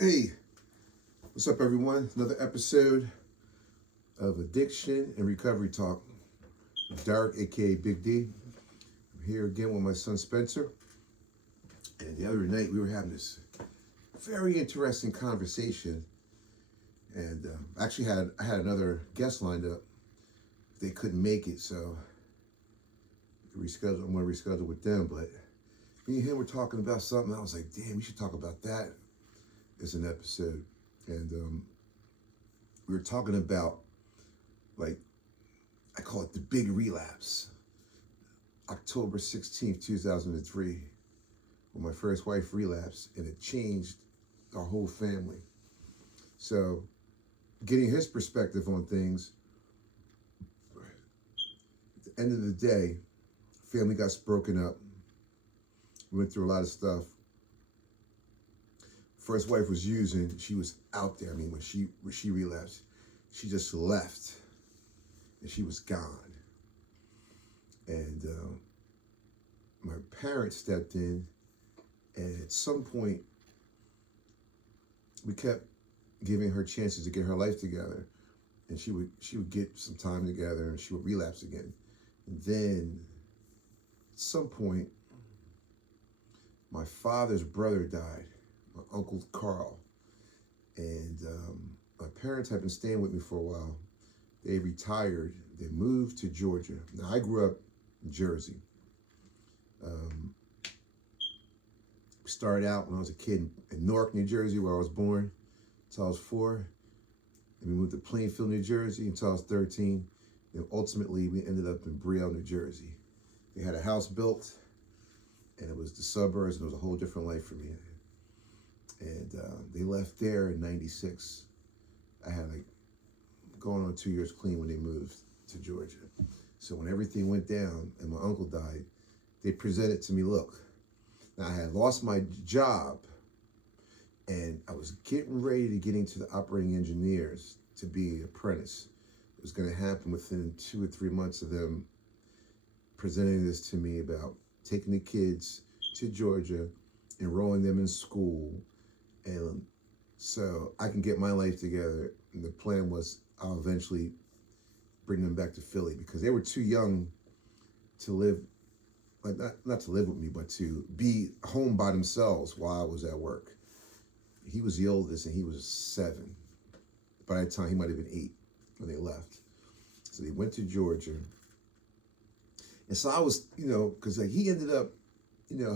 Hey, what's up, everyone? Another episode of Addiction and Recovery Talk. Derek, aka Big D. I'm here again with my son Spencer. And the other night we were having this very interesting conversation. And I had another guest lined up. They couldn't make it, so I'm going to reschedule with them. But me and him were talking about something. I was like, damn, we should talk about that as an episode. And we were talking about, like, I call it the big relapse. October 16th, 2003, when my first wife relapsed, and it changed our whole family. So, getting his perspective on things, at the end of the day, family got broken up. We went through a lot of stuff. First wife was using, she was out there. I mean, when she relapsed, she just left and she was gone. And my parents stepped in, and at some point, we kept giving her chances to get her life together. And she would get some time together, and she would relapse again. And then at some point, my father's brother died. My Uncle Carl. And my parents had been staying with me for a while. They retired. They moved to Georgia. Now, I grew up in Jersey. Started out when I was a kid in Newark, New Jersey, where I was born, until I was 4. And we moved to Plainfield, New Jersey, until I was 13. And ultimately, we ended up in Brielle, New Jersey. They had a house built, and it was the suburbs, and it was a whole different life for me. And they left there in 96. I had going on 2 years clean when they moved to Georgia. So when everything went down and my uncle died, they presented to me, look, now I had lost my job and I was getting ready to get into the operating engineers to be an apprentice. It was going to happen within 2 or 3 months of them presenting this to me about taking the kids to Georgia, enrolling them in school, and so I can get my life together. And the plan was I'll eventually bring them back to Philly because they were too young to live, like not to live with me, but to be home by themselves while I was at work. He was the oldest and he was 7. By that time, he might have been 8 when they left. So they went to Georgia. And so I was, because he ended up,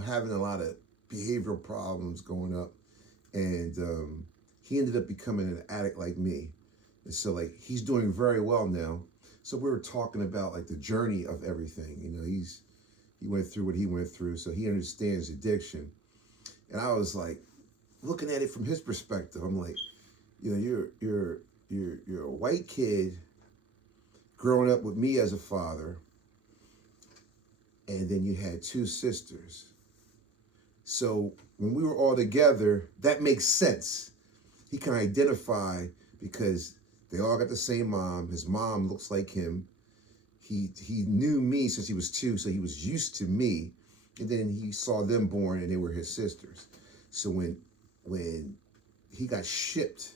having a lot of behavioral problems going up. And he ended up becoming an addict like me. And so he's doing very well now. So we were talking about the journey of everything. He went through what he went through, so he understands addiction. And I was looking at it from his perspective. I'm like, you're a white kid growing up with me as a father, and then you had 2 sisters. So when we were all together, that makes sense. He can identify because they all got the same mom. His mom looks like him. He knew me since he was 2, so he was used to me. And then he saw them born, and they were his sisters. So when he got shipped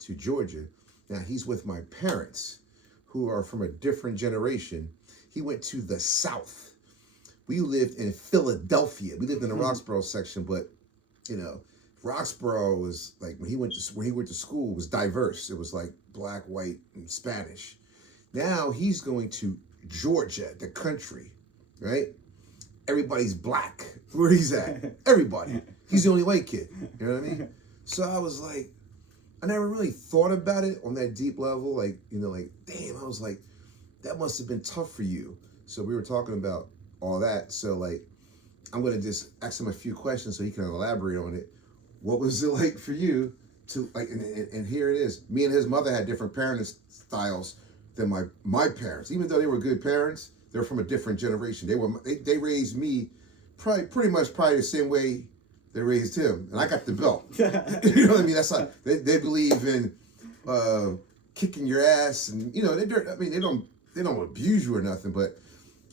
to Georgia, now he's with my parents, who are from a different generation. He went to the South. We lived in Philadelphia. We lived in the Roxborough section, but Roxborough was when he went to school, was diverse. It was black, white, and Spanish. Now he's going to Georgia, the country, right? Everybody's black. Where he's at, everybody. He's the only white kid. You know what I mean? So I was I never really thought about it on that deep level. Damn, I was that must have been tough for you. So we were talking about all that. So I'm gonna just ask him a few questions so he can elaborate on it. What was it like for you to and here it is. Me and his mother had different parenting styles than my parents. Even though they were good parents, they were from a different generation. They raised me pretty much the same way they raised him, and I got the belt. You know what I mean? That's they believe in kicking your ass, and they don't abuse you or nothing, but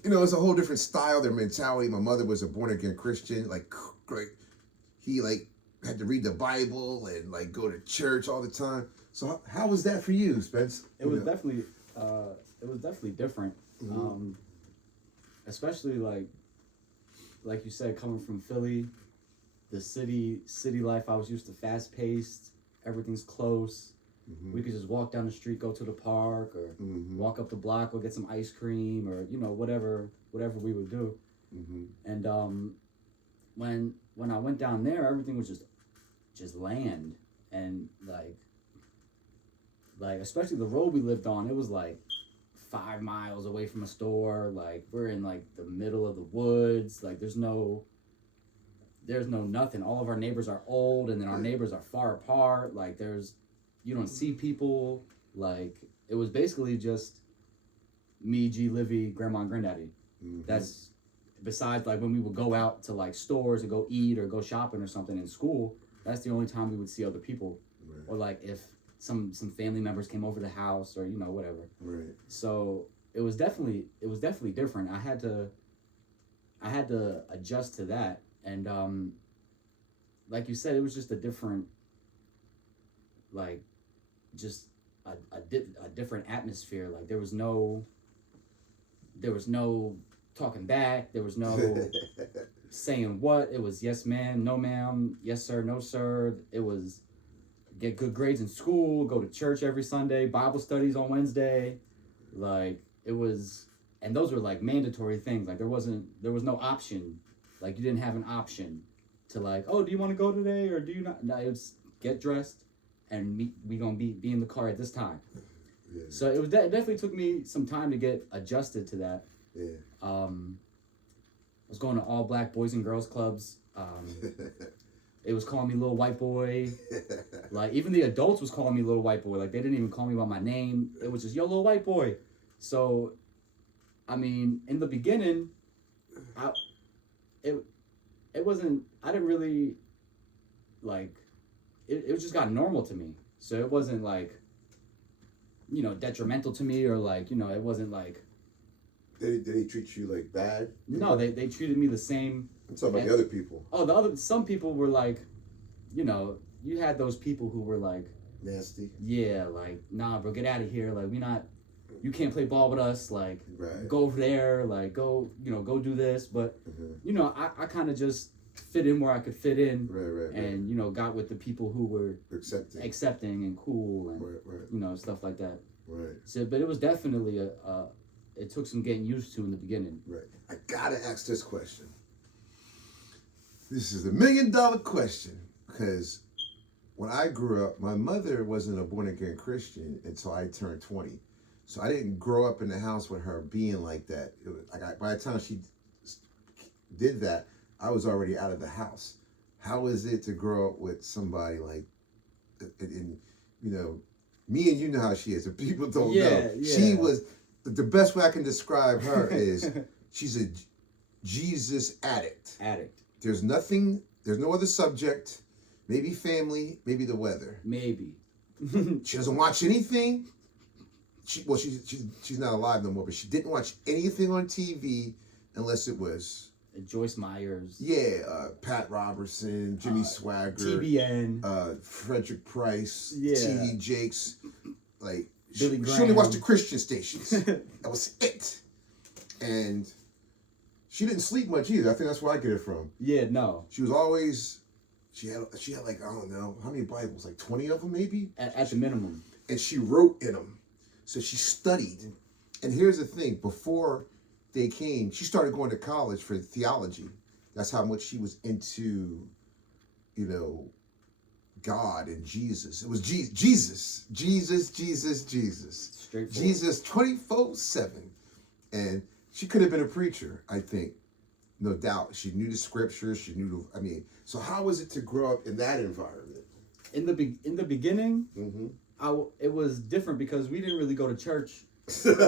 it's a whole different style, their mentality. My mother was a born again Christian, great. He had to read the Bible and like go to church all the time. So how was that for you, Spence? It was definitely different. Mm-hmm. Especially like you said, coming from Philly, the city life I was used to, fast paced, everything's close. Mm-hmm. We could just walk down the street, go to the park, or Mm-hmm. walk up the block, go get some ice cream, or whatever we would do. Mm-hmm. And when I went down there, everything was just land, and like especially the road we lived on, it was like 5 miles away from a store. Like we're in like the middle of the woods. Like there's no nothing. All of our neighbors are old, and then our neighbors are far apart. Like you don't see people. Like it was basically just me, G, Livy, grandma, and granddaddy. Mm-hmm. That's besides like when we would go out to like stores and go eat or go shopping or something in school. That's the only time we would see other people, Right. or like if some family members came over the house or whatever. Right. So it was definitely different. I had to adjust to that, and like you said, it was just a different, like, just a different atmosphere. Like there was no talking back. There was no saying what. It was yes ma'am, no ma'am, yes sir, no sir. It was get good grades in school, go to church every Sunday, Bible studies on Wednesday. Like it was, and those were like mandatory things. Like there was no option. Like you didn't have an option to like, oh, do you want to go today or do you not? No, it was get dressed and we gonna be in the car at this time. Yeah. So it definitely took me some time to get adjusted to that. Yeah. I was going to all black boys and girls clubs. It was calling me little white boy. Like even the adults was calling me little white boy. Like they didn't even call me by my name. It was just yo little white boy. So, I mean, in the beginning, it wasn't. I didn't really like. It just got normal to me. So it wasn't like, detrimental to me or like it wasn't like. Did he treat you like bad? No, they treated me the same. I'm talking about the other people. Oh, some people were like, you had those people who were like Nasty. Yeah, like nah, bro, get out of here. Like you can't play ball with us. Like Right. go over there. Like go do this. But I kind of just fit in where I could fit in. Right. And got with the people who were accepting and cool and right. Stuff like that. Right. So, but it was definitely it took some getting used to in the beginning. Right. I gotta ask this question. This is the $1 million question, because when I grew up, my mother wasn't a born again Christian until I turned 20. So I didn't grow up in the house with her being like that. It was, by the time she did that, I was already out of the house. How is it to grow up with somebody like, and me and you know how she is. If people don't know, she was. The best way I can describe her is she's a Jesus addict. There's no other subject, maybe family, maybe the weather. Maybe. She doesn't watch anything. She's not alive no more, but she didn't watch anything on TV unless it was Joyce Myers. Yeah, Pat Robertson, Jimmy Swaggart, TBN, Frederick Price, yeah. T.D. Jakes, like Billy she Graham. only watched the Christian stations. That was it. And she didn't sleep much either. I think that's where I get it from. Yeah, no. She was always, she had like, I don't know, how many Bibles? Like 20 of them maybe? At the minimum. And she wrote in them. So she studied. And here's the thing, before they came, she started going to college for theology. That's how much she was into, God and Jesus. It was Jesus. Straightforward. Jesus 24/7. And she could have been a preacher, I think. No doubt. She knew the scriptures. She knew so how was it to grow up in that environment? In the beginning, Mm-hmm. it was different because we didn't really go to church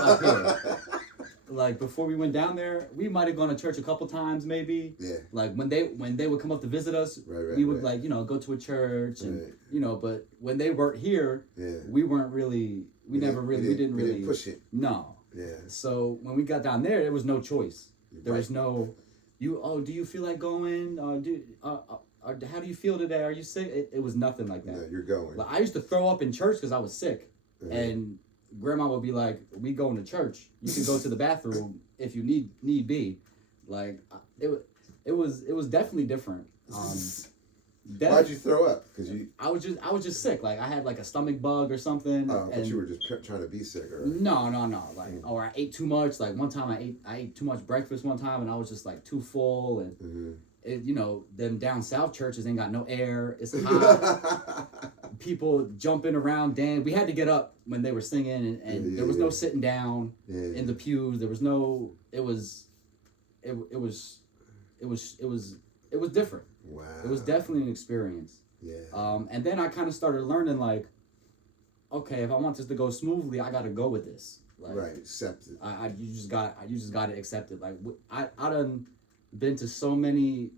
out here. Like before we went down there, we might have gone to church a couple times maybe. Yeah. Like when they would come up to visit us, right, we would go to a church and but when they weren't here, we weren't really we didn't push it. No. Yeah. So when we got down there, there was no choice. There was no do you feel like going? how do you feel today? Are you sick? It was nothing like that. No, you're going. Like, I used to throw up in church because I was sick, Uh-huh. and grandma would be like, "We going to church. You can go to the bathroom if you need be." Like it was definitely different. Why'd you throw up? Because you. I was just sick. Like I had like a stomach bug or something. Oh, but you were just trying to be sick, or. No. Like, or I ate too much. Like one time I ate too much breakfast one time, and I was just like too full, and them down south churches ain't got no air. It's hot. People jumping around, we had to get up when they were singing, and there was no sitting down in the pews. There was no. It was different. Wow. It was definitely an experience. Yeah. And then I kind of started learning, like, okay, if I want this to go smoothly, I got to go with this. Like, right. Accept it. You just got to accept it. Like I done been to so many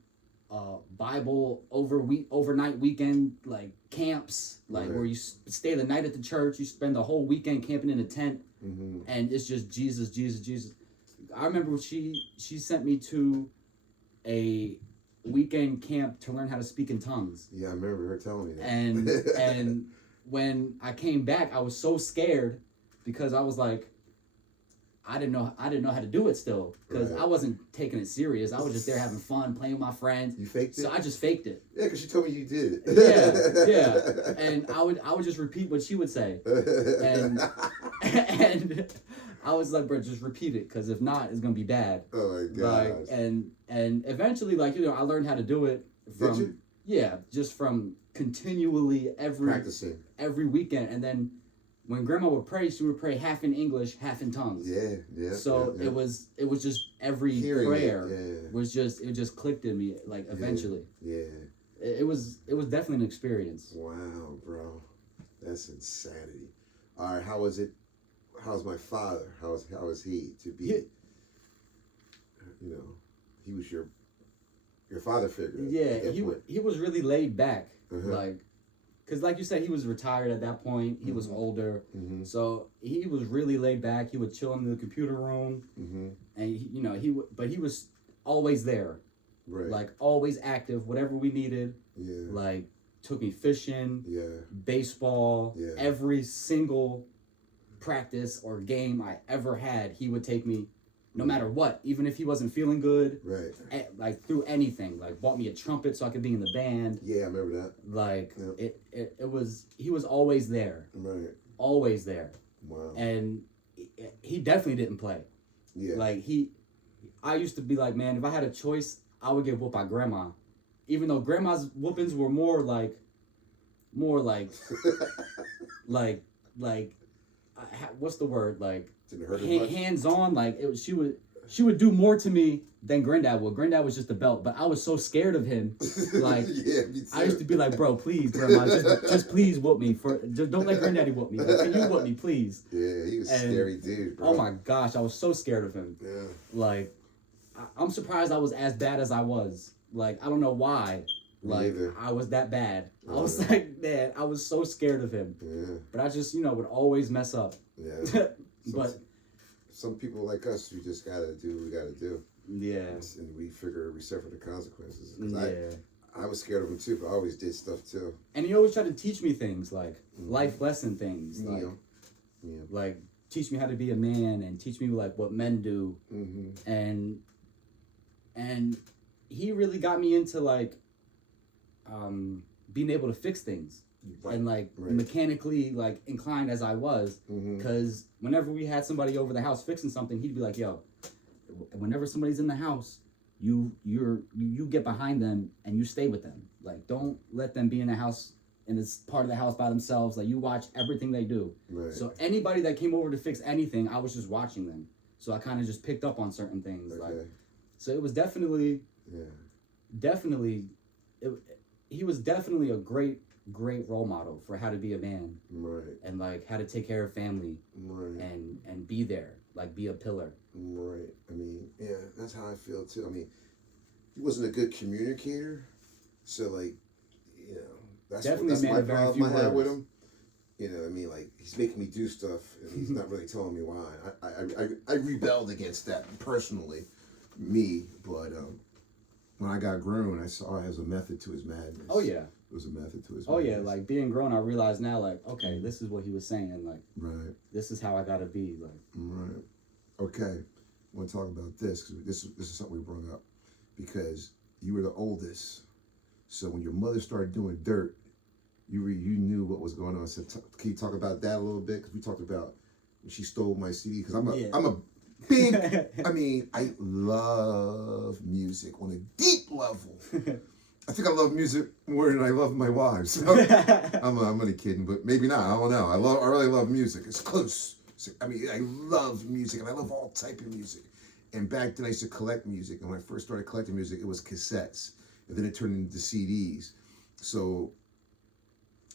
Bible overnight weekend like camps, like where you stay the night at the church, you spend the whole weekend camping in a tent, and it's just Jesus. I remember she sent me to a weekend camp to learn how to speak in tongues. Yeah, I remember her telling me that. And when I came back, I was so scared because I was like, I didn't know how to do it still because I wasn't taking it serious. I was just there having fun, playing with my friends. You faked it? So I just faked it. Yeah, because she told me you did it. Yeah. And I would just repeat what she would say. And I was like, bro, just repeat it because if not, it's gonna be bad. Oh my god. Like, and eventually, like, I learned how to do it from just from continually practicing every weekend, and then. When grandma would pray, she would pray half in English, half in tongues. Yeah. So it was just every Hearing prayer it just clicked in me like eventually. Yeah. It was definitely an experience. Wow, bro, that's insanity. All right, how was it? How's my father? How was he to be? He was your father figure. Yeah, he was really laid back, like. Because like you said, he was retired at that point. He was older. So he was really laid back. He would chill in the computer room. And, he was always there. Right. Like, always active, whatever we needed. Yeah. Like, took me fishing. Yeah. Baseball. Yeah. Every single practice or game I ever had, he would take me. No matter what, even if he wasn't feeling good, right? Like through anything, like bought me a trumpet so I could be in the band. Yeah, I remember that. Like he was always there. Right. Always there. Wow. And he definitely didn't play. Yeah. Like I used to be like, man, if I had a choice, I would get whooped by grandma, even though grandma's whoopings were more like, what's the word like. Didn't hurt as much? Hands on, like she would do more to me than Granddad would. Granddad was just a belt, but I was so scared of him. Like yeah, me too. I used to be like, bro, please, grandma, just please whoop me just don't let Granddaddy whoop me. Like, can you whoop me, please? Yeah, he was a scary dude, bro. Oh my gosh, I was so scared of him. Yeah. Like I'm surprised I was as bad as I was. Like I don't know why. Like I was that bad. I was like, man, I was so scared of him. Yeah. But I just, would always mess up. Yeah. But some people like us, we just gotta do what we gotta do. Yeah. And we suffer the consequences. Yeah. I was scared of him too, but I always did stuff too. And he always tried to teach me things like life lesson things, like teach me how to be a man and teach me like what men do, and he really got me into like being able to fix things. Right. And like mechanically like inclined as I was, because whenever we had somebody over the house fixing something, he'd be like, yo, whenever somebody's in the house, you get behind them and you stay with them. Like, don't let them be in the house, in this part of the house by themselves. Like, you watch everything they do. Right. So anybody that came over to fix anything, I was just watching them. So I kind of just picked up on certain things. Okay. Like, so it was definitely, he was definitely a great role model for how to be a man, right? And like how to take care of family, right? And be there, like be a pillar, right? I mean, yeah, that's how I feel too. I mean, he wasn't a good communicator, so like, that's my problem I had with him. I mean, like he's making me do stuff, and he's not really telling me why. I rebelled against that personally, but when I got grown, I saw it as a method to his madness. Oh yeah. It was a method to his Oh madness. yeah, like being grown, I realize now, like, okay, this is what he was saying, like, Right. this is how I gotta be, like. Right. Okay. I want to talk about this because this is something we brought up because you were the oldest, so when your mother started doing dirt, you knew what was going on. So can you talk about that a little bit? Because we talked about when she stole my CD. Because I'm a big. I mean, I love music on a deep level. I think I love music more than I love my wives. So I'm only kidding, but maybe not. I don't know. I really love music. It's close. So, I mean, I love music, and I love all type of music. And back then, I used to collect music. And when I first started collecting music, it was cassettes, and then it turned into CDs. So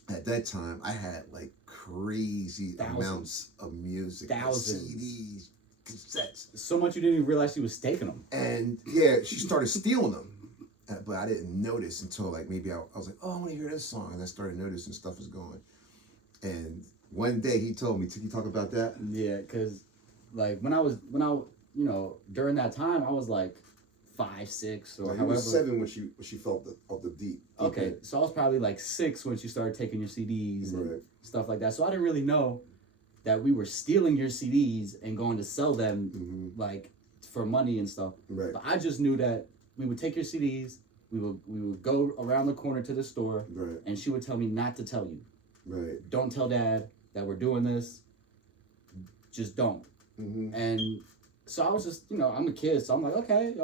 at that time, I had like crazy amounts of music, Thousands. like CDs, cassettes. So much you didn't even realize she was taking them. And yeah, she started stealing them. But I didn't notice until like maybe I was like, oh, I want to hear this song. And I started noticing stuff was going. And one day he told me, can you talk about that? Yeah, because like when I during that time, I was like 5, 6, or Like, however. he was 7 when she felt the deep. Okay, end. so I was probably like 6 when she started taking your CDs and Right. stuff like that. So I didn't really know that we were stealing your CDs and going to sell them like for money and stuff. Right. But I just knew that we would take your CDs, we would go around the corner to the store, Right. and she would tell me not to tell you. Right. Don't tell Dad that we're doing this. Just don't. Mm-hmm. And so I was just, I'm a kid, so I'm like, okay.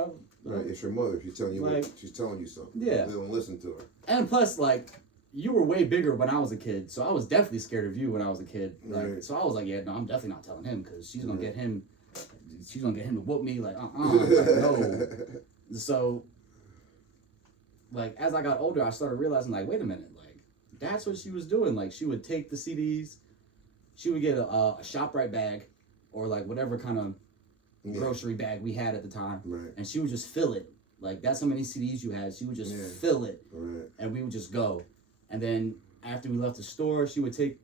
Right. It's your mother. She's telling you Like, she's telling you something. yeah. You don't listen to her. And plus, like, you were way bigger when I was a kid, so I was definitely scared of you when I was a kid. Like, Right. so I was like, yeah, no, I'm definitely not telling him because she's gonna Right. get him. She's gonna get him to whoop me. Like, like, no. So, like, as I got older, I started realizing, like, wait a minute, like, that's what she was doing. Like, she would take the CDs, she would get a ShopRite bag, or like whatever kind of grocery bag we had at the time, Right. and she would just fill it. Like, that's how many CDs you had. She would just fill it, Right. and we would just go. And then after we left the store, she would take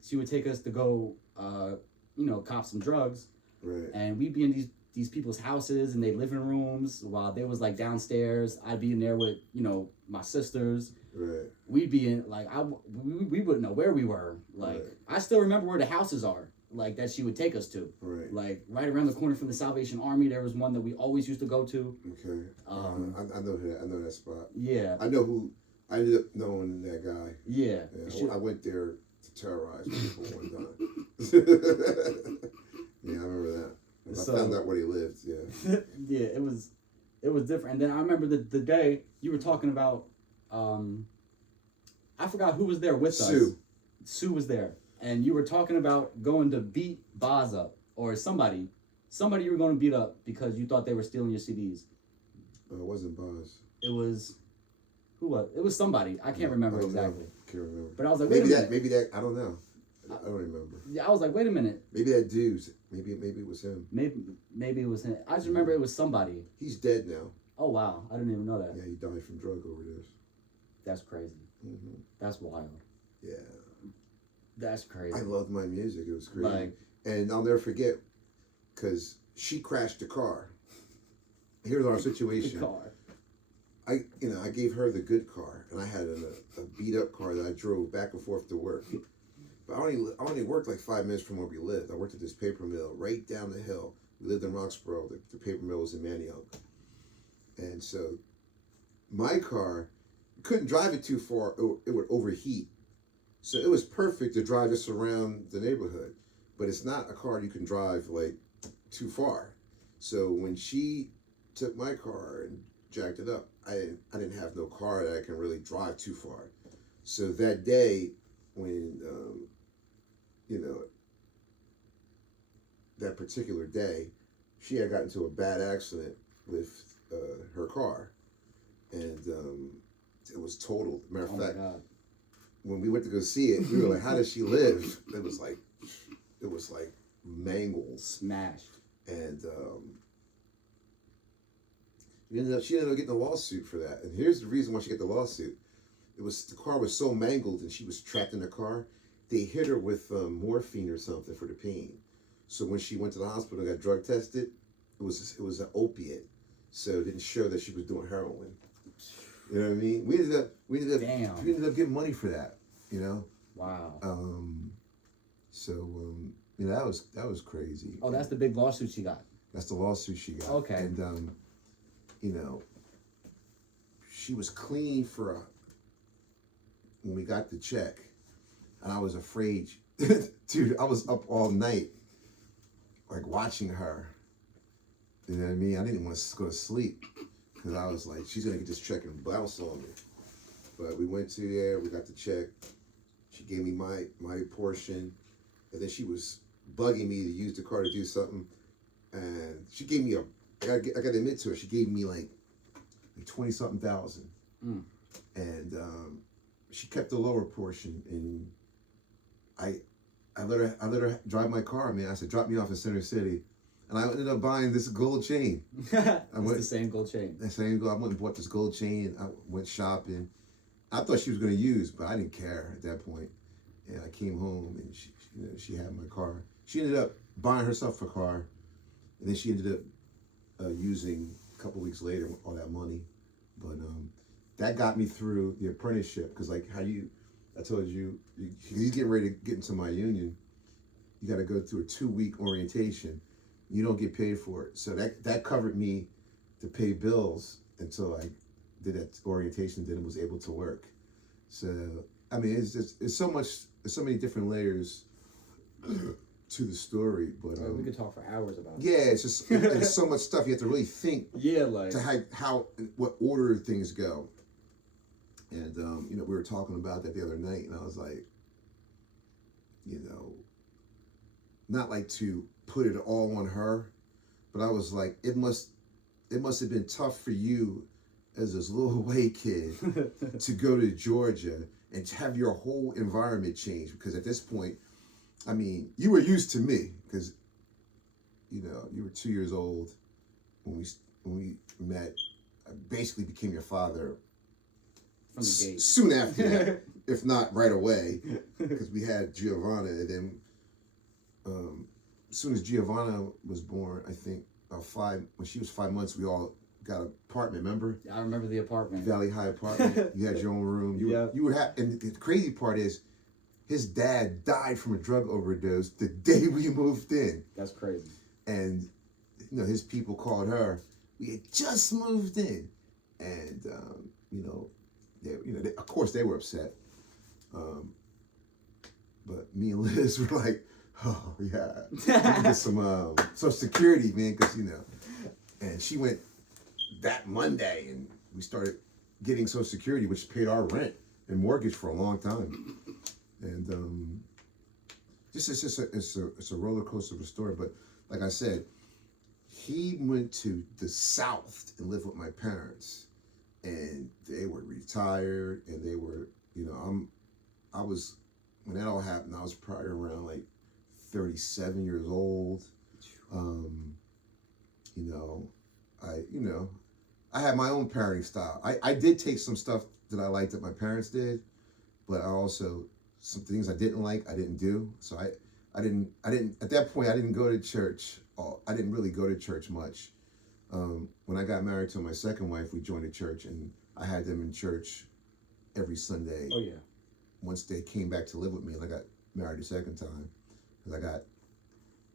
us to go, cop some drugs, Right. and we'd be in these people's houses and their living rooms while they was like downstairs. I'd be in there with my sisters. Right. We'd be in like we wouldn't know where we were. Like, Right. I still remember where the houses are. Like, that she would take us to. Right. Like, right around the corner from the Salvation Army, there was one that we always used to go to. Okay. I know that. I know that spot. Yeah. I know who. I ended up knowing that guy. Yeah. Yeah, I went there to terrorize people one time. Yeah, I remember that. I found out where he lived. Yeah. Yeah, it was different. And then I remember the day you were talking about. I forgot who was there with us. Sue was there, and you were talking about going to beat Boz up, or somebody you were going to beat up because you thought they were stealing your CDs. It wasn't Boz. It was who was? It was somebody. I can't remember exactly. Can't remember. But I was like, wait a minute. Maybe that. I don't know. I don't remember. Yeah, I was like, wait a minute. Maybe that dude. Maybe it was him. Maybe it was him. I just remember it was somebody. He's dead now. Oh wow, I didn't even know that. Yeah, he died from drug overdose. That's crazy. Mm-hmm. That's wild. Yeah. That's crazy. I loved my music. It was crazy. Like, and I'll never forget, because she crashed the car. Here's our situation. the car. I gave her the good car, and I had a beat up car that I drove back and forth to work. But I only worked like 5 minutes from where we lived. I worked at this paper mill right down the hill. We lived in Roxborough. The paper mill was in Manioc. And so my car, couldn't drive it too far. It would overheat. So it was perfect to drive us around the neighborhood. But it's not a car you can drive like too far. So when she took my car and jacked it up, I didn't have no car that I can really drive too far. So that day, when that particular day, she had gotten into a bad accident with her car, and it was totaled. Matter of fact, when we went to go see it, we were like, "How does she live?" It was like mangled, Smashed. and she ended up getting a lawsuit for that. And here's the reason why she got the lawsuit. The car was so mangled and she was trapped in the car. They hit her with morphine or something for the pain. So when she went to the hospital and got drug tested, it was an opiate. So it didn't show that she was doing heroin. You know what I mean? Damn. We ended up getting money for that. You know. Wow. You know, that was crazy. Oh, that's the big lawsuit she got. That's the lawsuit she got. Okay. And you know, she was clean when we got the check, and I was afraid, dude. I was up all night, like watching her. You know what I mean? I didn't want to go to sleep because I was like, she's gonna get this check and bounce on me. But we went to there, we got the check. She gave me my portion, and then she was bugging me to use the car to do something, and she gave me I gotta admit to her, she gave me like 20-something thousand, and she kept the lower portion, and I let her drive my car, man. I said, drop me off in Center City, and I ended up buying this gold chain. It's the same gold chain. The same gold. I went and bought this gold chain. I went shopping. I thought she was going to use, but I didn't care at that point. And I came home, and she had my car. She ended up buying herself a car, and then she ended up using a couple weeks later all that money. But that got me through the apprenticeship, because like I told you, he's getting ready to get into my union. You got to go through a 2-week orientation. You don't get paid for it, so that covered me to pay bills until I did that orientation, then was able to work. So I mean, it's so many different layers to the story. But we could talk for hours about it. yeah, it's just there's so much stuff you have to really think. Yeah, like to how what order things go. And you know, we were talking about that the other night, and I was like, you know, not like to put it all on her, but I was like, it must have been tough for you as this little white kid to go to Georgia and to have your whole environment change, because at this point, I mean, you were used to me because, you know, you were 2 years old when we met. I basically became your father from the gate. Soon after that, if not right away, because we had Giovanna, and then as soon as Giovanna was born, I think when she was 5 months, we all got an apartment. Remember? I remember the apartment. Valley High apartment. You had your own room. You would have, and the crazy part is, his dad died from a drug overdose the day we moved in. That's crazy. And you know, his people called her. We had just moved in, and you know, of course they were upset. But me and Liz were like, oh yeah, we can get some Social Security, man, because you know. And she went that Monday, and we started getting Social Security, which paid our rent and mortgage for a long time. And it's a roller coaster of a story. But like I said, he went to the South and lived with my parents, and they were retired, and they were, you know, I was, when that all happened, I was probably around like 37 years old. I had my own parenting style. I did take some stuff that I liked that my parents did, but I also, some things I didn't like, I didn't do. So I didn't, at that point, I didn't go to church. I didn't really go to church much. When I got married to my second wife, we joined a church, and I had them in church every Sunday. Oh, yeah. Once they came back to live with me, and I got married a second time, because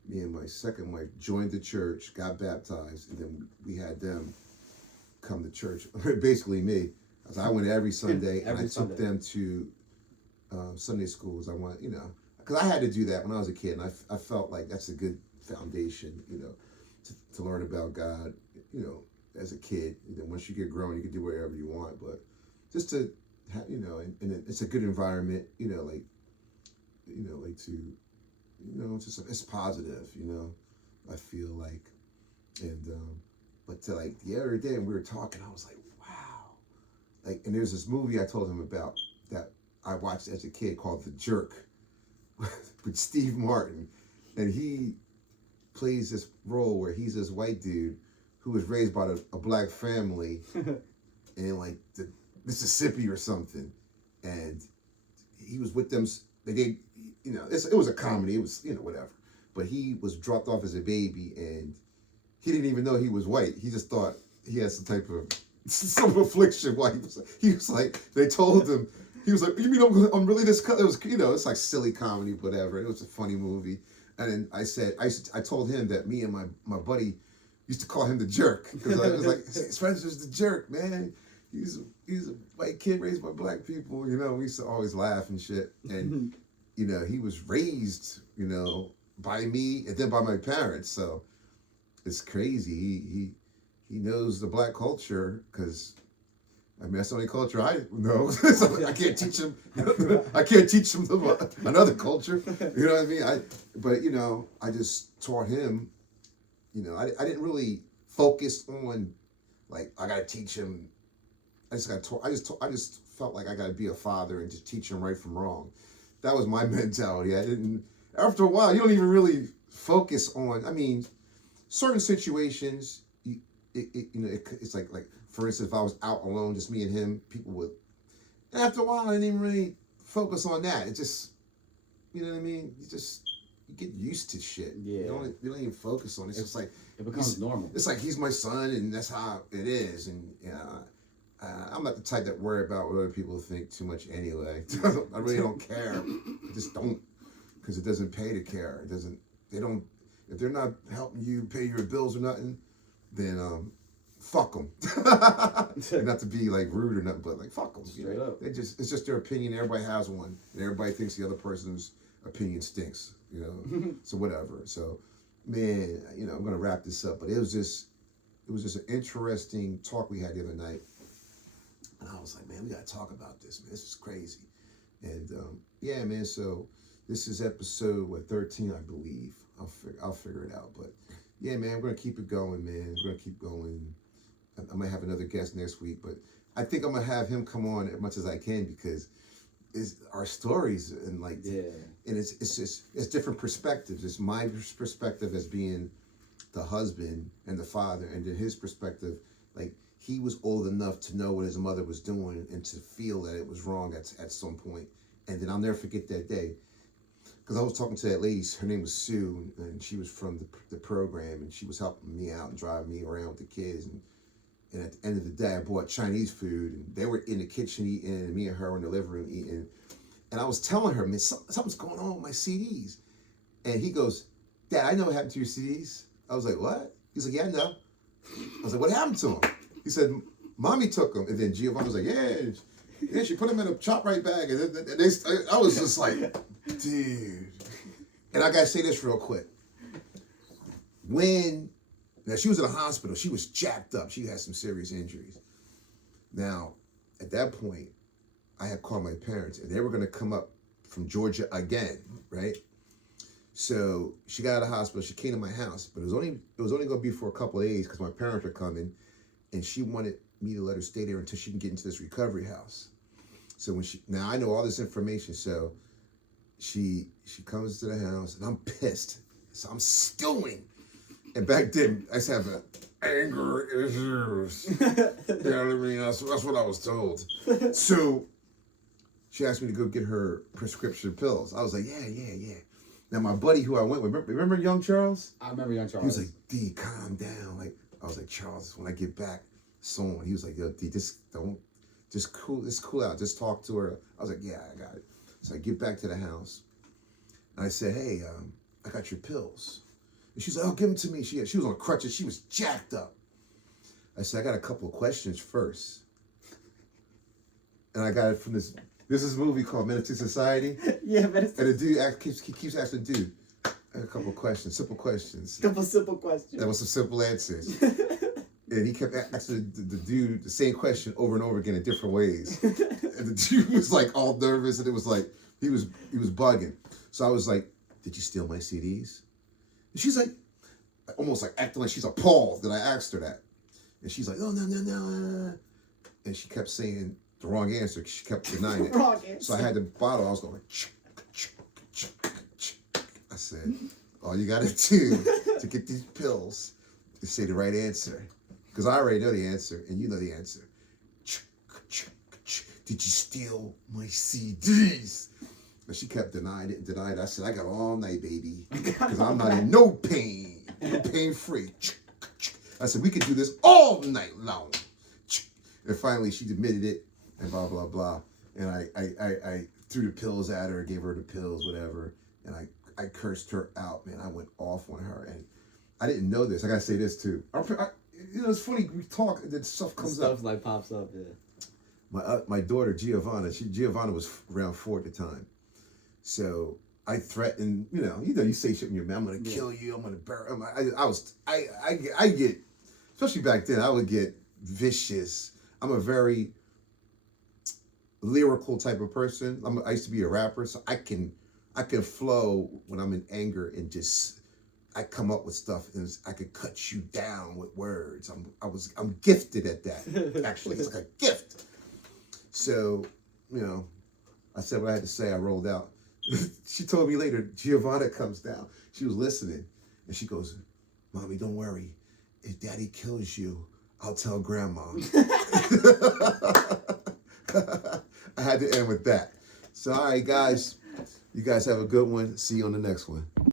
me and my second wife joined the church, got baptized, and then we had them come to church. Basically me. I went every Sunday, and I took them to Sunday schools. I want, you know, because I had to do that when I was a kid, and I felt like that's a good foundation, you know, to learn about God, you know, as a kid. And then once you get grown, you can do whatever you want, but just to have, you know, and it's a good environment, to, it's positive, you know, I feel like, and, but to like the other day when we were talking, I was like, wow, like, and there's this movie I told him about that I watched as a kid called The Jerk with Steve Martin, and he plays this role where he's this white dude who was raised by a black family in like the Mississippi or something, and he was with them. It was a comedy. It was, whatever. But he was dropped off as a baby, and he didn't even know he was white. He just thought he had some type of some affliction. Why he was like, they told him, he was like, you mean I'm really this? It was, it's like silly comedy, whatever. It was a funny movie. And then I told him that me and my buddy used to call him the jerk because I was like, Spencer's the jerk, man. He's a white kid raised by black people. We used to always laugh and shit. And he was raised, by me and then by my parents. So it's crazy. He knows the black culture because that's the only culture I know. So I can't teach him. I can't teach him another culture. You know what I mean? But I just taught him. I didn't really focus on like I gotta teach him. I just felt like I gotta be a father and just teach him right from wrong. That was my mentality. I didn't. After a while, you don't even really focus on. I mean, certain situations. It's like for instance, if I was out alone, just me and him, people would. And after a while, I didn't even really focus on that. It just, you know what I mean. You get used to shit. Yeah. You don't even focus on it. It's just like it becomes normal. It's like he's my son, and that's how it is. And I'm not the type that worry about what other people think too much anyway. I really don't care. I just don't, because it doesn't pay to care. It doesn't. They don't. If they're not helping you pay your bills or nothing, then fuck them. Not to be like rude or nothing, but like fuck them. Straight up. It's just their opinion. Everybody has one, and everybody thinks the other person's opinion stinks. So whatever. So, man, I'm gonna wrap this up, but it was just an interesting talk we had the other night, and I was like, man, we gotta talk about this, man. This is crazy, and yeah, man. So this is episode 13, I believe. I'll figure it out, but yeah, man, we're gonna keep it going, man. We're gonna keep going. I might have another guest next week, but I think I'm gonna have him come on as much as I can because it's our stories and like, and it's different perspectives. It's my perspective as being the husband and the father, and then his perspective, like he was old enough to know what his mother was doing and to feel that it was wrong at some point. And then I'll never forget that day. Because I was talking to that lady, her name was Sue, and she was from the program, and she was helping me out and driving me around with the kids. And at the end of the day, I bought Chinese food, and they were in the kitchen eating, and me and her were in the living room eating. And I was telling her, man, something's going on with my CDs. And he goes, Dad, I know what happened to your CDs. I was like, what? He's like, yeah, I know. I was like, what happened to them? He said, Mommy took them. And then Giovanni was like, yeah, she put them in a chop right bag. And I was just like, dude. And I gotta say this real quick. Now she was in a hospital, she was jacked up. She had some serious injuries. Now, at that point, I had called my parents, and they were gonna come up from Georgia again, right? So she got out of the hospital. She came to my house, but it was only gonna be for a couple of days because my parents were coming, and she wanted me to let her stay there until she can get into this recovery house. So now I know all this information, so she comes to the house, and I'm pissed. So I'm stewing. And back then, I used to have anger issues. You know what I mean? That's what I was told. So she asked me to go get her prescription pills. I was like, yeah. Now my buddy who I went with, remember Young Charles? I remember Young Charles. He was like, D, calm down. Like I was like, Charles, when I get back, so on. He was like, yo, D, just cool out. Just talk to her. I was like, yeah, I got it. So I get back to the house, and I said, hey, I got your pills. And she's like, oh, give them to me. She was on crutches. She was jacked up. I said, I got a couple of questions first. And I got it from this is a movie called Menace to Society. Yeah, Menace. And the dude keeps asking the dude a couple of questions, simple questions. Simple questions. That was some simple answers. And he kept asking the dude the same question over and over again in different ways. And the dude was like all nervous, and it was like he was bugging. So I was like, did you steal my CDs? And she's like, almost like acting like she's appalled that I asked her that. And she's like, oh, no. And she kept saying the wrong answer. She kept denying it. Wrong answer. So I had the bottle. I was going, I said, all you got to do to get these pills is say the right answer. Because I already know the answer, and you know the answer. Did you steal my CDs? And she kept denying it. I said, I got all night, baby. Because I'm not in no pain. I'm pain free. I said, we could do this all night long. And finally, she admitted it, and blah blah blah. And I threw the pills at her, gave her the pills, whatever. And I cursed her out, man. I went off on her, and I didn't know this. I gotta say this too. It's funny we talk, and then stuff comes up. Stuff like pops up. Yeah. My daughter Giovanna, Giovanna was around 4 at the time, so I threatened, you say shit in your mouth, I'm gonna kill you, I'm gonna bury. I get, especially back then, I would get vicious. I'm a very lyrical type of person. I used to be a rapper, so I can flow when I'm in anger and just I come up with stuff and I could cut you down with words. I'm gifted at that. Actually, it's like a gift. So, I said what I had to say. I rolled out. She told me later, Giovanna comes down. She was listening, and she goes, "Mommy, don't worry. If Daddy kills you, I'll tell Grandma." I had to end with that. So, all right, guys. You guys have a good one. See you on the next one.